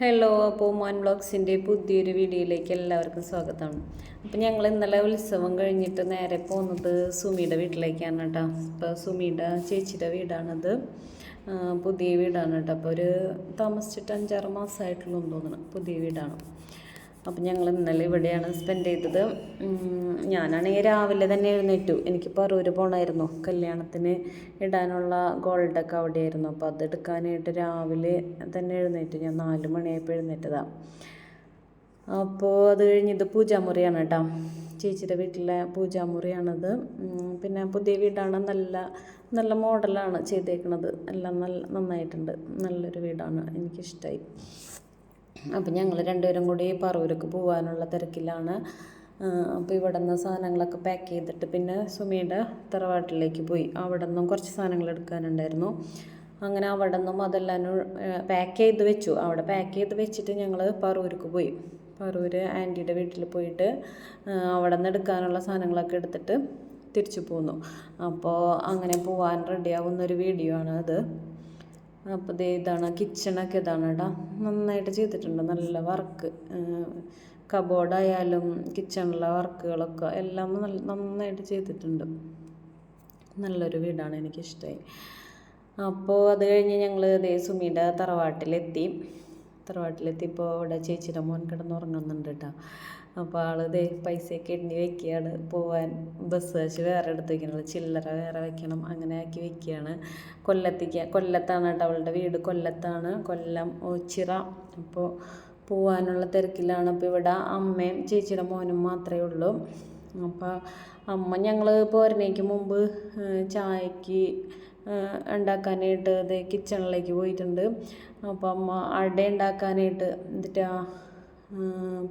Hello അപ്പോൾ മോൻ ബ്ലോഗ്സിന്റെ പുതിയൊരു വീഡിയോയിലേക്ക് എല്ലാവർക്കും സ്വാഗതമാണ്. അപ്പോൾ ഞങ്ങൾ ഇന്നലെ ഉത്സവം കഴിഞ്ഞിട്ട് നേരെ പോകുന്നത് സുമിയുടെ വീട്ടിലേക്കാണ് കേട്ടോ. അപ്പോൾ സുമിയുടെ ചേച്ചിയുടെ വീടാണത്. പുതിയ വീടാണ് കേട്ടോ. അപ്പോൾ ഒരു താമസിച്ചിട്ട് അഞ്ചാറ് മാസമായിട്ടുള്ളൂ തോന്നുന്നു. പുതിയ വീടാണ്. അപ്പം ഞങ്ങൾ ഇന്നലെ ഇവിടെയാണ് സ്പെൻഡ് ചെയ്തത്. ഞാനാണെങ്കിൽ രാവിലെ തന്നെ എഴുന്നേറ്റു. എനിക്ക് പറൂര് പോകണമായിരുന്നു കല്യാണത്തിന് ഇടാനുള്ള ഗോൾഡൊക്കെ അവിടെയായിരുന്നു. അപ്പോൾ അത് എടുക്കാനായിട്ട് രാവിലെ തന്നെ എഴുന്നേറ്റു. ഞാൻ നാല് മണിയായപ്പോൾ എഴുന്നേറ്റതാണ് അപ്പോൾ അത് കഴിഞ്ഞ് പൂജാമുറിയാണ് കേട്ടോ. ചേച്ചിയുടെ വീട്ടിലെ പൂജാമുറിയാണത്. പിന്നെ പുതിയ വീടാണ്. നല്ല നല്ല മോഡലാണ് ചെയ്തേക്കണത്. എല്ലാം നല്ല നന്നായിട്ടുണ്ട്. നല്ലൊരു വീടാണ്. എനിക്കിഷ്ടമായി അപ്പം ഞങ്ങൾ രണ്ടുപേരും കൂടി പറവൂർക്ക് പോകാനുള്ള തിരക്കിലാണ്. അപ്പോൾ ഇവിടെ നിന്ന് സാധനങ്ങളൊക്കെ പാക്ക് ചെയ്തിട്ട് പിന്നെ സുമിയുടെ തറവാട്ടിലേക്ക് പോയി. അവിടെ നിന്നും കുറച്ച് സാധനങ്ങൾ എടുക്കാനുണ്ടായിരുന്നു. അങ്ങനെ അവിടെ നിന്നും അതെല്ലാം പാക്ക് ചെയ്ത് വെച്ചു. അവിടെ പാക്ക് ചെയ്ത് വെച്ചിട്ട് ഞങ്ങൾ പറവൂർക്ക് പോയി. പറവൂർ ആന്റിയുടെ വീട്ടിൽ പോയിട്ട് അവിടെ നിന്ന് എടുക്കാനുള്ള സാധനങ്ങളൊക്കെ എടുത്തിട്ട് തിരിച്ചു പോന്നു. അപ്പോൾ അങ്ങനെ പോകാൻ റെഡിയാവുന്നൊരു വീഡിയോ ആണ് അത്. അപ്പോൾ ദേ ഇതാണ് കിച്ചണൊക്കെ ഇതാണ് കേട്ടോ നന്നായിട്ട് ചെയ്തിട്ടുണ്ട് നല്ല വർക്ക് കബോർഡായാലും കിച്ചണിലെ വർക്കുകളൊക്കെ എല്ലാം നല്ല നന്നായിട്ട് ചെയ്തിട്ടുണ്ട്. നല്ലൊരു വീടാണ് എനിക്കിഷ്ടമായി അപ്പോൾ അത് കഴിഞ്ഞ് ഞങ്ങൾ ദേ സുമിയുടെ തറവാട്ടിലെത്തി. തറവാട്ടിലെത്തിയപ്പോൾ ഇവിടെ ചേച്ചിയുടെ മോൻ കിടന്നുറങ്ങുന്നുണ്ട് കേട്ടോ അപ്പോൾ ആൾ ദേ പൈസയൊക്കെ എണ്ണി വെക്കുകയാണ് പോവാൻ ബസ് കാശ് വേറെ എടുത്ത് വെക്കണം ചില്ലറ വേറെ വെക്കണം. അങ്ങനെ ആക്കി വെക്കുകയാണ് കൊല്ലത്തേക്ക് കൊല്ലത്താണ് കേട്ടോ അവളുടെ വീട്. കൊല്ലത്താണ് കൊല്ലം ഓച്ചിറ. അപ്പോൾ പോവാനുള്ള തിരക്കിലാണ്. അപ്പോൾ ഇവിടെ അമ്മയും ചേച്ചിയുടെ മോനും മാത്രമേ ഉള്ളൂ. അപ്പോൾ അമ്മ ഞങ്ങൾ പോരുന്നേക്ക് മുമ്പ് ചായക്ക് ഉണ്ടാക്കാനായിട്ട് ഇത് കിച്ചണിലേക്ക് പോയിട്ടുണ്ട്. അപ്പോൾ അമ്മ അട ഉണ്ടാക്കാനായിട്ട് എന്നിട്ടാ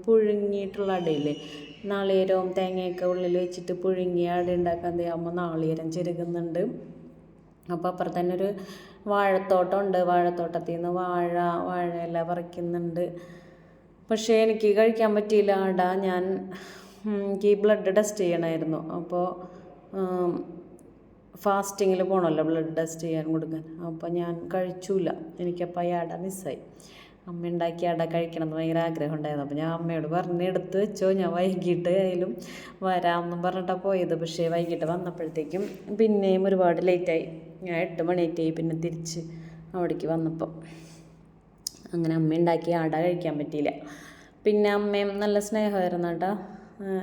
പുഴുങ്ങിയിട്ടുള്ള അടയില്ലേ? നാളികേരവും തേങ്ങയൊക്കെ ഉള്ളിൽ വെച്ചിട്ട് പുഴുങ്ങിയ അട ഉണ്ടാക്കാൻ അമ്മ നാളികേരം ചെരുകുന്നുണ്ട്. അപ്പോൾ അപ്പുറത്ത് തന്നെ ഒരു വാഴത്തോട്ടമുണ്ട്. വാഴത്തോട്ടത്തിൽ നിന്ന് വാഴ വാഴയില പറിക്കുന്നുണ്ട്. പക്ഷേ എനിക്ക് കഴിക്കാൻ പറ്റിയില്ല അട. ഞാൻ എനിക്ക് ബ്ലഡ് ടെസ്റ്റ് ചെയ്യണമായിരുന്നു അപ്പോൾ ഫാസ്റ്റിങ്ങിൽ പോകണമല്ലോ ബ്ലഡ് ടെസ്റ്റ് ചെയ്യാൻ കൊടുക്കാൻ. അപ്പോൾ ഞാൻ കഴിച്ചില്ല എനിക്കപ്പോൾ ഈ അട മിസ്സായി അമ്മ ഉണ്ടാക്കി അട കഴിക്കണം എന്ന് ഭയങ്കര ആഗ്രഹം ഉണ്ടായിരുന്നു. അപ്പോൾ ഞാൻ അമ്മയോട് പറഞ്ഞ് എടുത്ത് വെച്ചോ ഞാൻ വൈകിട്ട് ആയാലും വരാമെന്നും പറഞ്ഞിട്ടാണ് പോയത്. പക്ഷേ വൈകിട്ട് വന്നപ്പോഴത്തേക്കും പിന്നെയും ഒരുപാട് ലേറ്റായി ഞാൻ എട്ട് മണിയായിട്ടായി പിന്നെ തിരിച്ച് അവിടേക്ക് വന്നപ്പോൾ അങ്ങനെ അമ്മ ഉണ്ടാക്കി അട കഴിക്കാൻ പറ്റിയില്ല. പിന്നെ അമ്മയും നല്ല സ്നേഹമായിരുന്നു കേട്ടോ.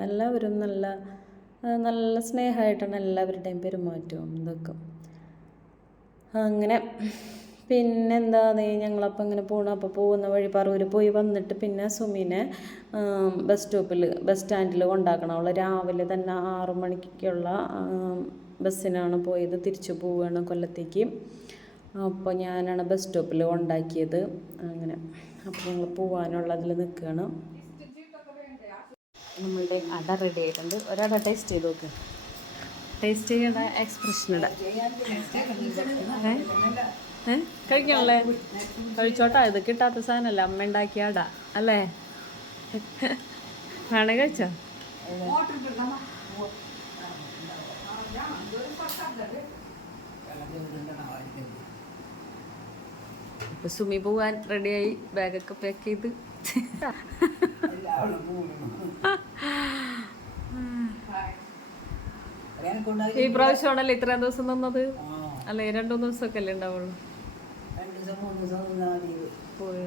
എല്ലാവരും നല്ല നല്ല സ്നേഹമായിട്ടാണ് എല്ലാവരുടെയും പെരുമാറ്റവും ഇതൊക്കെ. അങ്ങനെ പിന്നെന്താ നീ ഞങ്ങളപ്പോൾ ഇങ്ങനെ പോകണം അപ്പോൾ പോകുന്ന വഴി പറവൂർ പോയി വന്നിട്ട് പിന്നെ സുമിനെ ബസ് സ്റ്റോപ്പിൽ ബസ് സ്റ്റാൻഡിൽ കൊണ്ടാക്കണം. അവൾ രാവിലെ തന്നെ ആറു മണിക്കുള്ള ബസ്സിനാണ് പോയത്. തിരിച്ചു പോവുകയാണ് കൊല്ലത്തേക്ക്. അപ്പോൾ ഞാനാണ് ബസ് സ്റ്റോപ്പിൽ കൊണ്ടാക്കിയത്. അങ്ങനെ. അപ്പോൾ ഞങ്ങൾ പോവാനുള്ളതിൽ നിൽക്കുകയാണ് നമ്മളുടെ അട റെഡി ആയിട്ടുണ്ട്. ഒരട ടേസ്റ്റ് ചെയ്ത് നോക്ക്. ടേസ്റ്റ് ചെയ്യണ എക്സ്പ്രഷൻ ഇട. ഏ? ഏ കഴിക്കണല്ലേ കഴിച്ചോട്ടാ ഇത് കിട്ടാത്ത സാധനമല്ല അമ്മ ഉണ്ടാക്കിയാടാ അല്ലേ? വേണേ കഴിച്ചോ? ഇപ്പൊ സുമി പോവാൻ റെഡിയായി ബാഗൊക്കെ പാക്ക് ചെയ്ത്. ഈ പ്രാവശ്യമാണല്ലേ ഇത്രയും ദിവസം നിന്നത്? അല്ലേ രണ്ടു ദിവസമൊക്കെ അല്ലേ ഉണ്ടാവുള്ളൂ? പോയോ?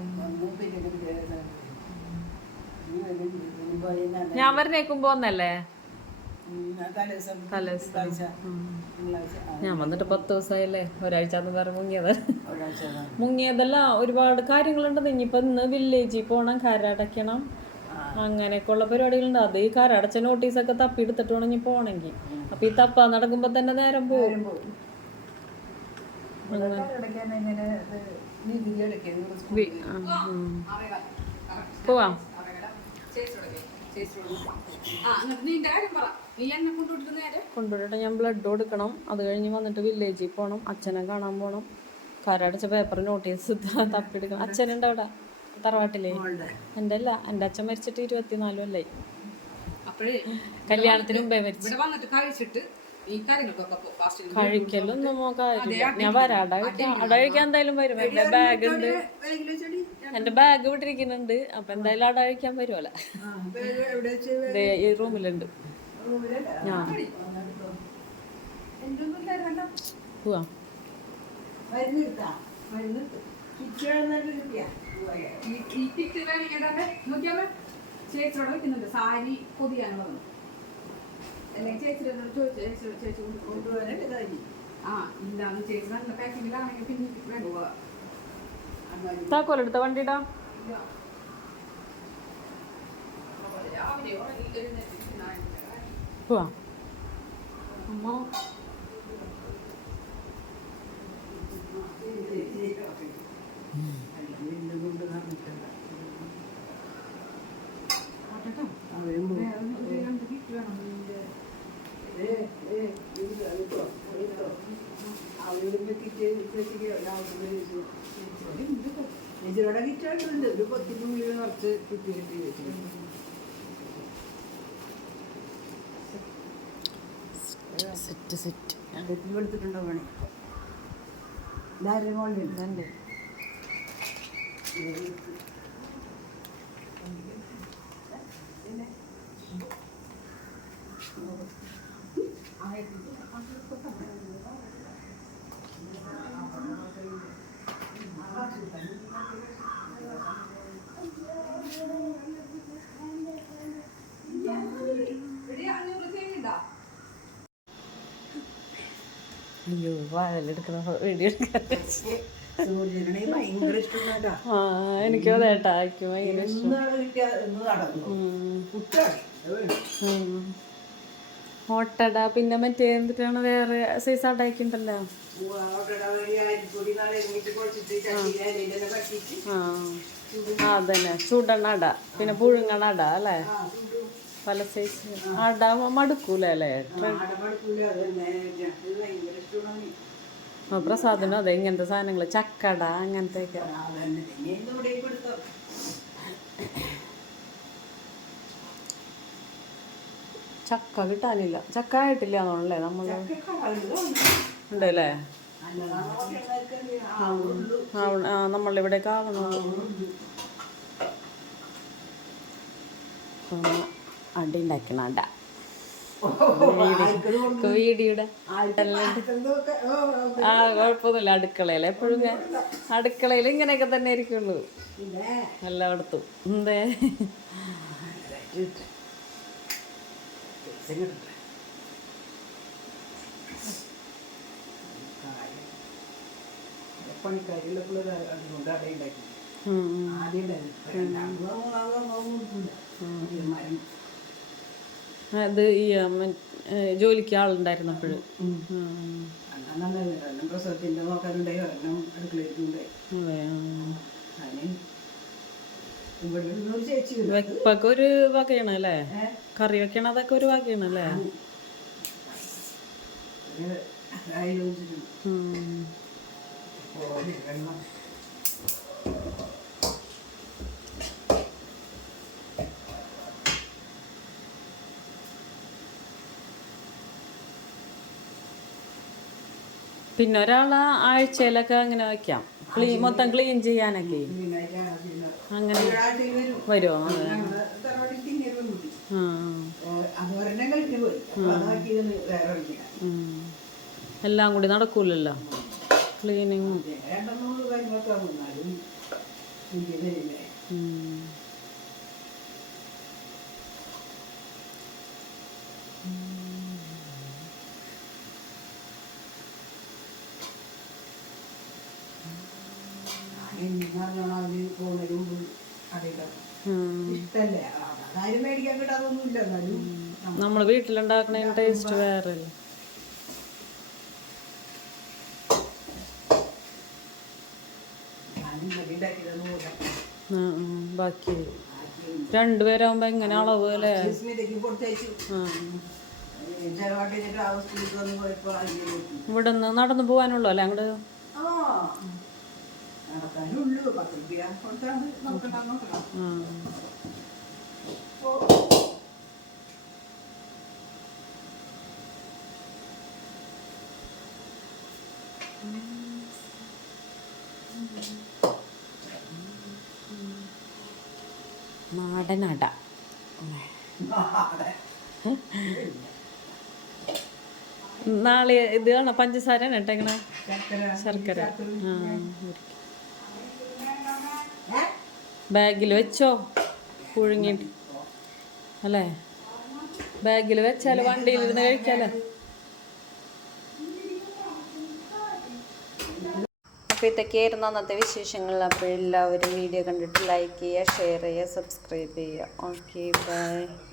ഞാൻ വരുന്നേക്കുമ്പോ വന്നല്ലേ തലേദിവസം. ഉം. ഞാൻ വന്നിട്ട് പത്ത് ദിവസമായല്ലേ ഒരാഴ്ച അന്ന് വേറെ മുങ്ങിയത് മുങ്ങിയതല്ല ഒരുപാട് കാര്യങ്ങളുണ്ട്. ഇനിയിപ്പോ ഇന്ന് വില്ലേജിൽ പോകണം കരടയ്ക്കണം. അങ്ങനെയൊക്കെ ഉള്ള പരിപാടികളുണ്ട്. അത് ഈ കരടച്ച നോട്ടീസൊക്കെ തപ്പി എടുത്തിട്ട് വേണം ഇനി പോണെങ്കിൽ അപ്പൊ ഈ തപ്പ നടക്കുമ്പോ തന്നെ നേരം പോകും. പോവാം. കൊണ്ടുപോയിട്ട് ഞാൻ ബ്ലഡ് കൊടുക്കണം. അത് കഴിഞ്ഞ് വന്നിട്ട് വില്ലേജിൽ പോകണം അച്ഛനെ കാണാൻ പോകണം കരടച്ച പേപ്പർ നോട്ടീസ് തപ്പിയെടുക്കണം. അച്ഛനുണ്ട് അവിടെ തറവാട്ടിലേ. എന്റെ അല്ല എന്റെ അച്ഛൻ മരിച്ചിട്ട് ഇരുപത്തിനാലും അല്ലേ കല്യാണത്തിന് മുമ്പേ മരിച്ചു. കഴിക്കലൊന്നും കാര്യമില്ല ഞാൻ വരാം. അട കഴിക്കാൻ അട കഴിക്കാൻ എന്തായാലും വരും. എന്റെ ബാഗ് ഉണ്ട്. എന്റെ ബാഗ് വിട്ടിരിക്കുന്നുണ്ട്. അപ്പൊ എന്തായാലും അവിടെ വരുമല്ല ഈ റൂമിലുണ്ട്. ഞാൻ. പോവാ. നോക്കിയാൽ സാരി കൊതിയാണ് അല്ലെങ്കിൽ ചേച്ചിയോട് ചോദിച്ചു ചേച്ചി ചേച്ചി കൊണ്ടുപോകും കൊണ്ടുപോകാനായിട്ട് കഴിഞ്ഞു ആ ഇല്ലാന്ന് ചേച്ചി നല്ല പാക്കിങ്ങിലാണെങ്കിൽ പിന്നെ വേണ്ടുക താക്കോലെടുത്ത വണ്ടിടാ. രാവിലെ ഉറങ്ങി എഴുന്നേറ്റ് പോവാ അമ്മ വീണ്ടും കൊണ്ട് നടന്നിട്ടുണ്ട് കേട്ടോ അവരും പോയി. വേറെ ഒരു രണ്ട് കിറ്റ് വേണം ഏ, ഏ, ഇത് എടുത്തോ, എടുത്തോ. അവരോട് കിറ്റ് ചേച്ചിക്ക് രാവിലെ ചോദിച്ചു. ചേച്ചിയോടെ കിറ്റായിട്ടുണ്ട് ഒരു പത്തിനുള്ളിൽ നിറച്ച് കിറ്റ് കിട്ടി വെച്ചിട്ടുണ്ട് സെറ്റ് സെറ്റ് അടുത്ത് കൊടുത്തിട്ടുണ്ടോ പണി? കൊണ്ടില്ല ഇതുണ്ട്. അഞ്ഞൂറ് അയ്യോ വാഴലെടുക്കുന്ന വീഡിയോ ആ എനിക്കും ഭയങ്കര ഇഷ്ടം. മുട്ടട പിന്നെ മറ്റേ എന്തിട്ടാണ് വേറെ സൈസ് അടയ്ക്കുണ്ടല്ലോ? ആ അതന്നെ. ചുടണട പിന്നെ പുഴുങ്ങണട അല്ലേ? പല സൈസ് അട മടുക്കൂല അല്ലേ പ്രസാദിനും അതെ ഇങ്ങനത്തെ സാധനങ്ങൾ ചക്കട അങ്ങനത്തെ ചക്ക കിട്ടാനില്ല. ചക്ക ആയിട്ടില്ല എന്നുള്ളേ നമ്മൾ ഉണ്ടല്ലേ? നമ്മളിവിടേക്ക് ആവണോ അടി ഉണ്ടാക്കണ അട വീടിയുടെ ആ കുഴപ്പമൊന്നുമില്ല. അടുക്കളയിൽ എപ്പോഴും ഞാൻ അടുക്കളയിൽ ഇങ്ങനെയൊക്കെ തന്നെ ഇരിക്കുള്ളൂ. എല്ലായിടത്തും. എന്തേ? പണിക്കാരിലുള്ള അതുകൊണ്ട് അടയുണ്ടാക്കി ഉം, ഉം. ആദ്യം ഉണ്ടായിരുന്നു അത് ഈ ജോലിക്ക് ആളുണ്ടായിരുന്നപ്പോഴും. അന്നെല്ലാം പ്രസവത്തിന്റെ നോക്കാനുണ്ടായി ഒരെണ്ണം അടുക്കളയിലുണ്ടായി. വെപ്പൊക്കെ ഒരു വകയാണ് അല്ലേ? കറി വെക്കണതൊക്കെ ഒരു വകയാണ് അല്ലേ? ഒരു അയലോചിച്ചിട്ടുണ്ട് ഉം. പിന്നെ ഒരാളെ ആഴ്ചയിലൊക്കെ അങ്ങനെ വെക്കാം. ക്ലീൻ മൊത്തം ക്ലീൻ ചെയ്യാനൊക്കെ. അങ്ങനെ വരുമോ. എല്ലാം കൂടി നടക്കൂലല്ലോ. ക്ലീനിങ്ങും. പോകുന്നതിന് മുമ്പ്. ഇഷ്ടല്ലേ? അതാരും മേടിക്കാൻ എന്നാലും നമ്മൾ വീട്ടിലുണ്ടാക്കണ ടേസ്റ്റ് വേറെ ബാക്കി രണ്ടുപേരാകുമ്പോ എങ്ങനെ അളവ് അല്ലേ? അതിന് ഇവിടെ നിന്ന് നടന്നു പോകാനുള്ളൂ അല്ലേ അങ്ങോട്ട് ആ നടക്കാനുള്ളൂ പത്ത് രൂപ കൊടുത്താണ് നോക്കണം നോക്കണം. നാടൻ അട നാളെ ഇത് കാണാ പഞ്ചസാര ഇട്ടേക്കണേ. ശർക്കര. ആ ബാഗിൽ വെച്ചോ? പുഴുങ്ങിട്ട്. അല്ലേ? ബാഗിൽ വെച്ചാൽ വണ്ടിയിലിരുന്ന് കഴിക്കാലോ? അപ്പോൾ ഇതൊക്കെയായിരുന്നു അന്നത്തെ വിശേഷങ്ങൾ. അപ്പോൾ എല്ലാവരും വീഡിയോ കണ്ടിട്ട് ലൈക്ക് ചെയ്യുക ഷെയർ ചെയ്യുക സബ്സ്ക്രൈബ് ചെയ്യുക. Okay bye